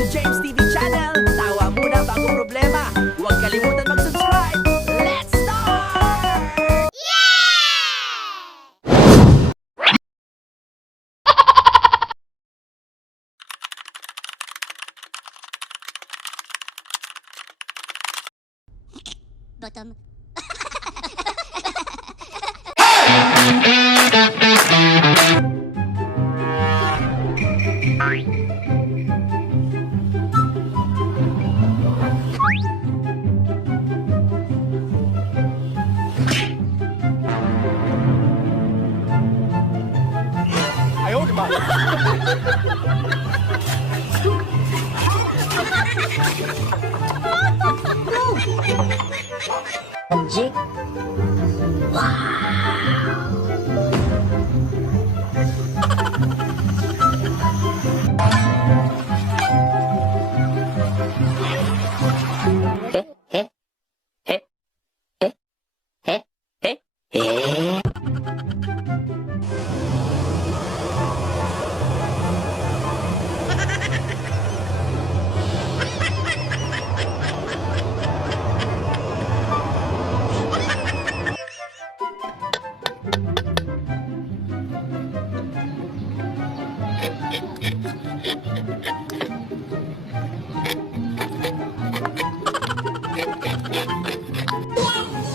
to James TV channel. Tawa muna bago problema. Huwag kalimutan mag-subscribe. Let's start! Bottom. Magic.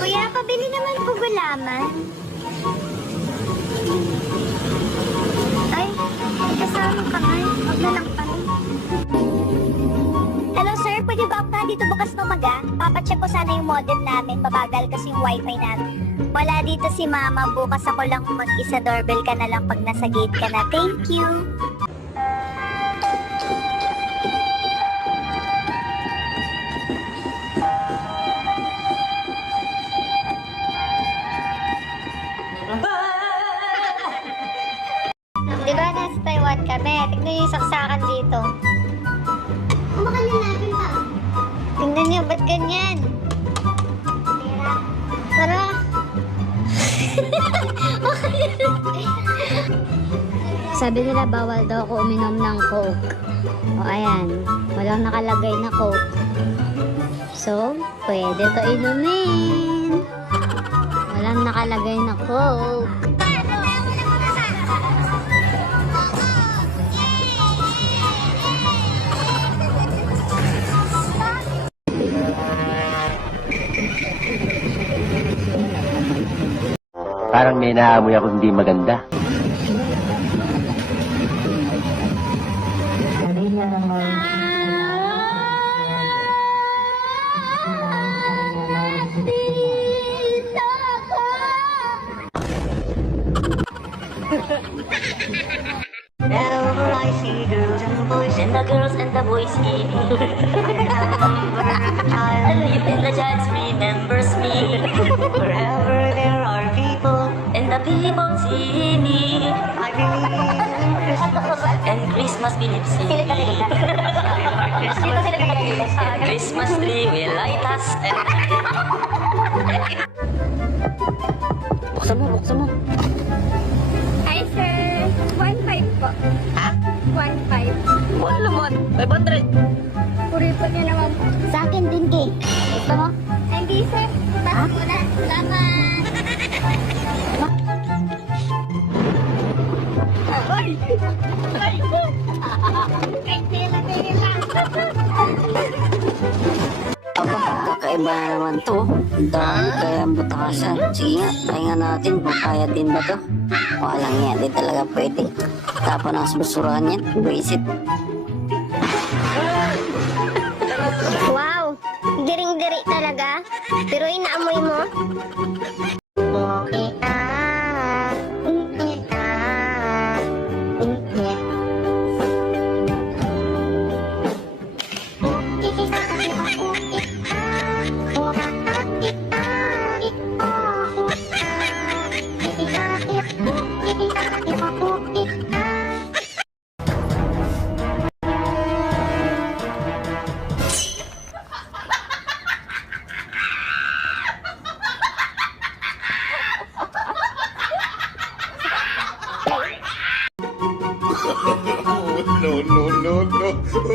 Kuya, pabili naman po gulaman. Ay, kasama ka nga. Huwag na lang pala. Hello sir, pwede ba ako dito bukas na umaga? Papacheck ko sana yung modem namin. Mabagal kasi yung wifi namin. Wala dito si mama. Bukas ako lang mag-isa. Doorbell ka na lang pag nasa gate ka na. Thank you. Di ba nasa Taiwan kami? Tignan niyo yung saksakan dito. Kumakan na natin pa. Tignan niyo, ba't ganyan? Tara. Sabi nila bawal daw ako uminom ng Coke. O ayan, walang nakalagay na Coke. So, pwede to inumin. Walang nakalagay na Coke. Parang may naamoy ako hindi maganda. Whenever I see girls and boys and the girls and the boys eat, I live in the church remembers me. Wherever there are people and the people see me, I believe in Christmas and Christmas believes in me. Christmas tree will light us and buksan mo, buksan mo. Hi sir, 1.5 po. Ha? 1.5. Wala naman, 500. Puripot niya naman po. Sa akin din, Ki. Gusto mo? Hindi sir, basta ko na. Salamat. Ay! Ay! Ay, tila. Kakaiba na naman to. Dami kayang butakasan. Sige nga, try nga natin kung kaya din ba to. Walang yan, di talaga pwede. Tapon ang basurahan yan, buisit. Wow! Diring-diri talaga. Pero inaamoy mo? ₱20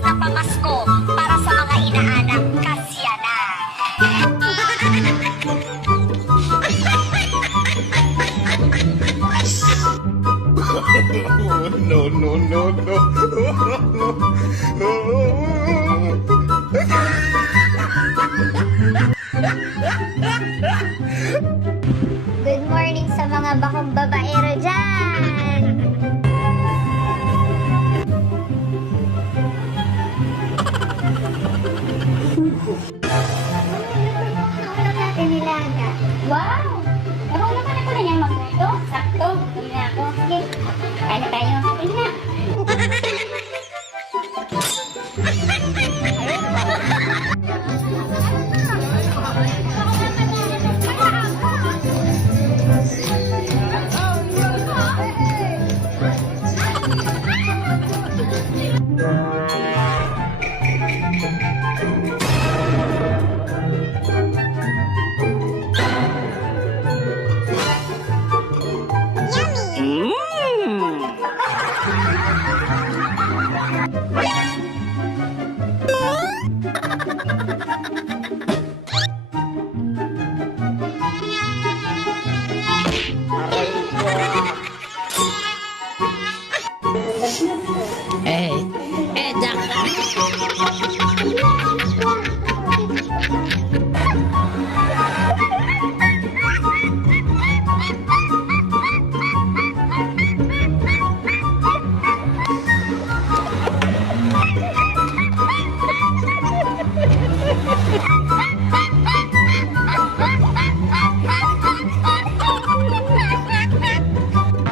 na pamasko para sa mga inaanak kasya na. No, no, no, no. Good morning sa mga bakong babaero dyan! Nilaga. Wow! Marunong ka na pala niyang magluto. Sakto. Hindi na ako. Sige. Kain na tayo. Sige na.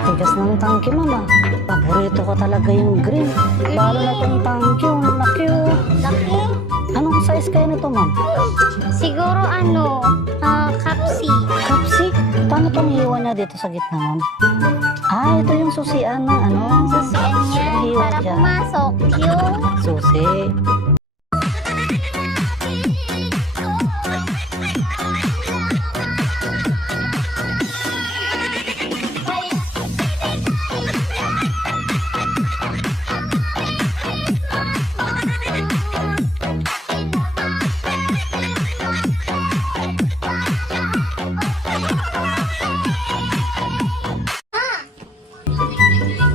Tigas ng tangke, mama. Paborito ko talaga yung green. Lalo na tong tangke, yung laki, oh. Laki? Anong size kaya nito, ma'am? Siguro kapsi. Kapsi? Paano itong iwan niya dito sa gitna, ma'am? Ah, ito yung susian ng ano? Susian niya Iwan para dyan. pumasok yung Susi.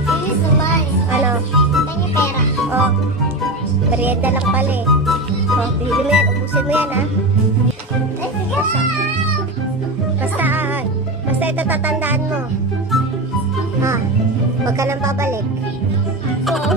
Bilis naman. Ano? Kanya pera. Oh. Merienda lang pala eh. Oh, bili mo yan. Ubusin mo yan, ha? Ay, sige. Basta ito tatandaan mo. Ha? Huwag ka nang babalik. Oo.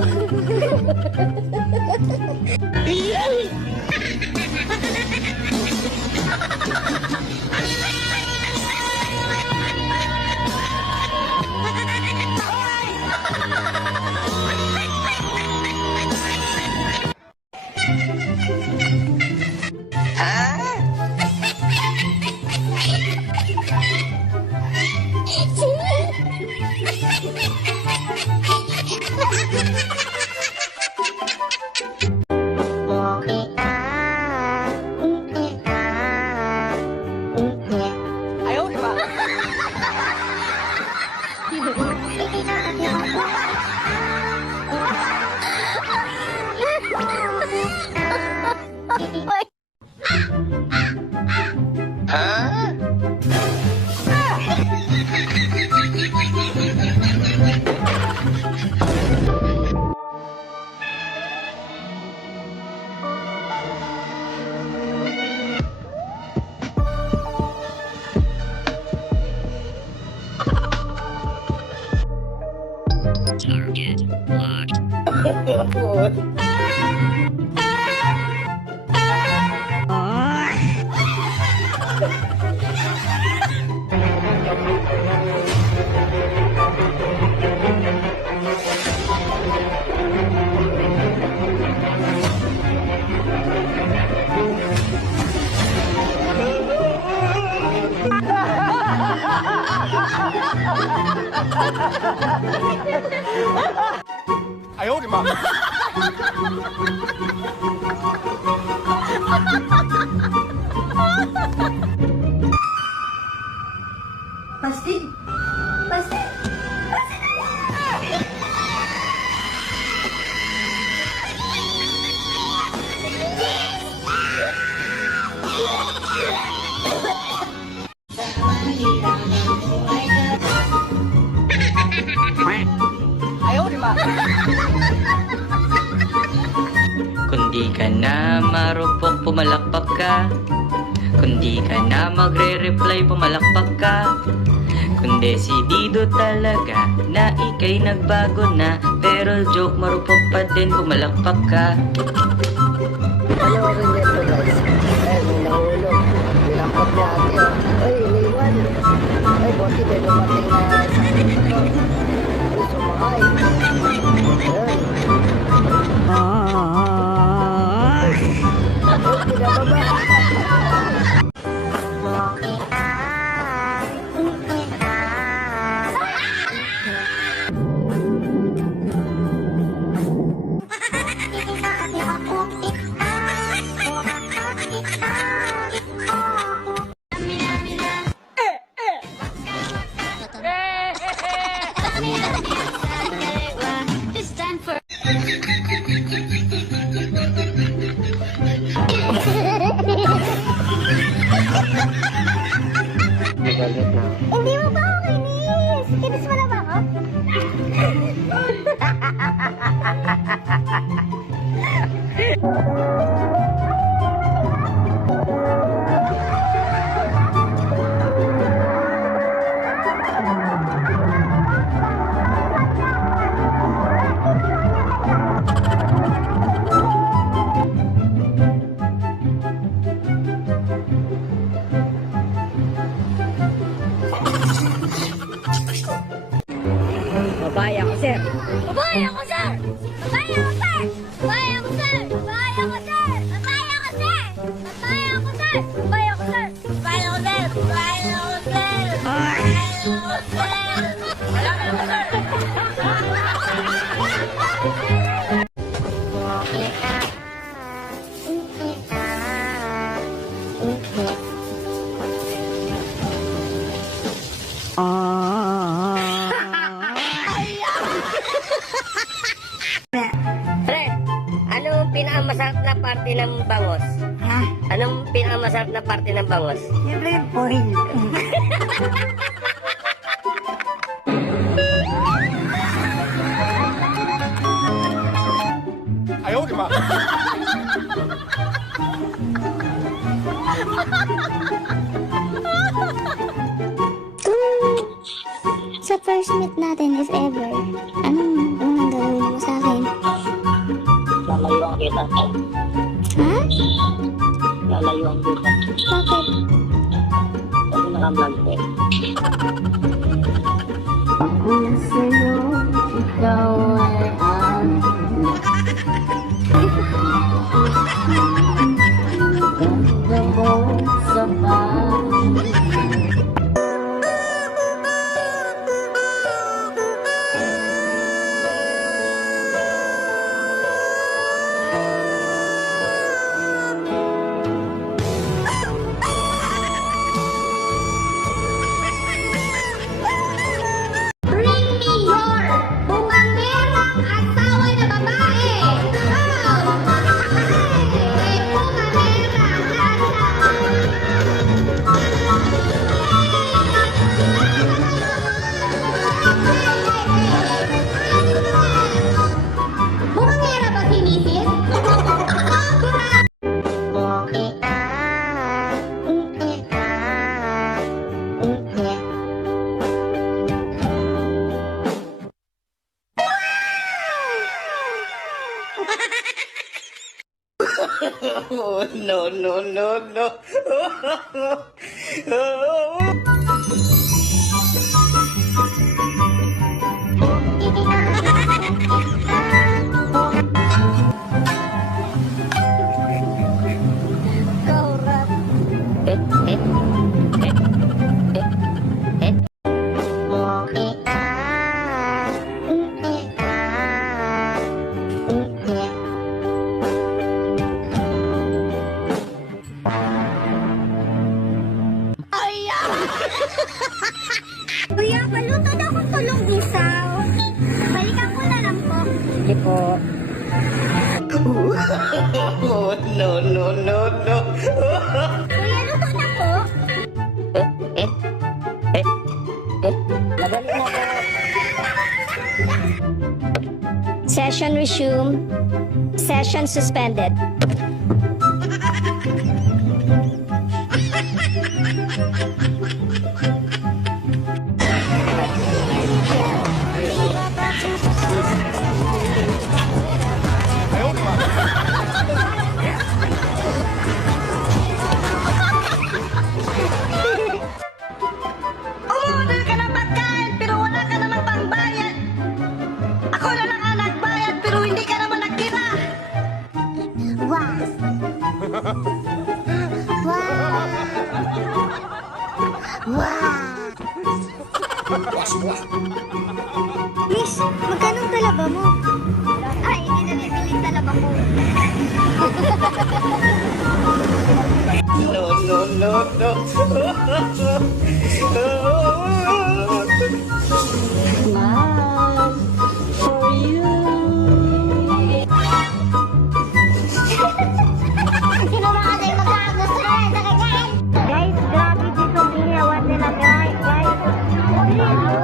Kundi ka na marupok, pumalakpak ka. Kundi ka na magre-reply, pumalakpak ka. Kundi si Dido talaga na ikay nagbago na. Pero joke, marupok pa din, pumalakpak ka. Ano ako rin dito guys? Ay, may nahulog. Nilampot niya ate oh. Ay, iniwan. Ay, buti may dumating na isang dito. Ay, sumakay. Ay. Ay, pinababa. It's time for... Galit na. Hindi mo ba ako kinis? Kinis mo na ba ako? Babae ako, sir. Babae ako, sir! Babae ako, sir! Babae ako, sir! Babae ako, sir! Babae ako, sir! Babae ako, sir! Babae ako, sir! Babae ako, sir! Babae ako, sir! Babae ako, sir! Babae ako, sir! Pre, anong pinakamasarap na parte ng bangos? Ha? Anong pinakamasarap na parte ng bangos? Siyempre yung foil. Sa first meet natin, if ever, anong unang gagawin mo sa akin? Lalayuan kita. Ha? Lalayuan kita. Bakit? Kasi naka-vlog ko. Sa'yo, ikaw ay ang... Ganda mo sa Bring me your bumangerang asawa na babae! Oh! Bumangerang Bumangera ba kinisis? No, no, no, no. Sige po. Kuya, luto na po. Madali na po. Session resume. Session suspended. Umorder ka ng pagkain pero wala ka namang pangbayad. Ako na lang ang nagbayad pero hindi ka naman nagtira. Wow. Miss, magkano ang talaba mo? Ay, hindi na bibili yung talaba ko. Sino ba kasi magkakagusto na sa kakain? Guys, grabe dito ang ginawa nila, guys. Talagang ginawa nito.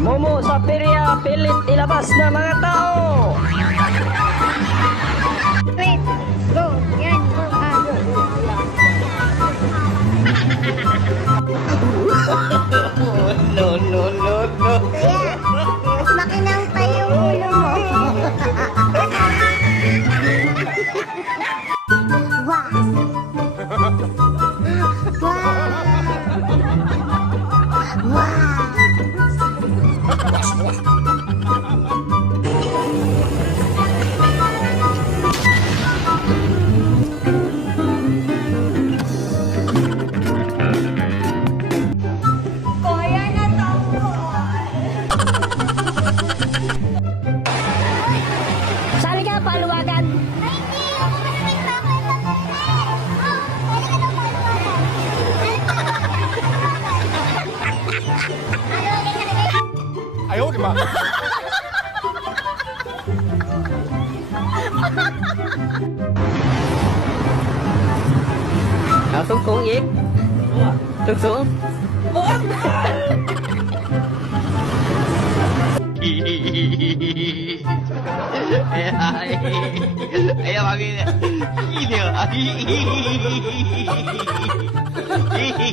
Momo sa perya, pilit ilabas na mga tao! Wait, go. Yan, go. Kuya, mas makinang pa yung ulo mo. Wow. Kuya, Saan ka paluwagan? Ay, hindi. Ako malamig pa ako. Oh, pwede ka daw paluwagan. Paluwagan ka na guys. Tung tung ik. Tung tung. Ayaw kami na. Hindi.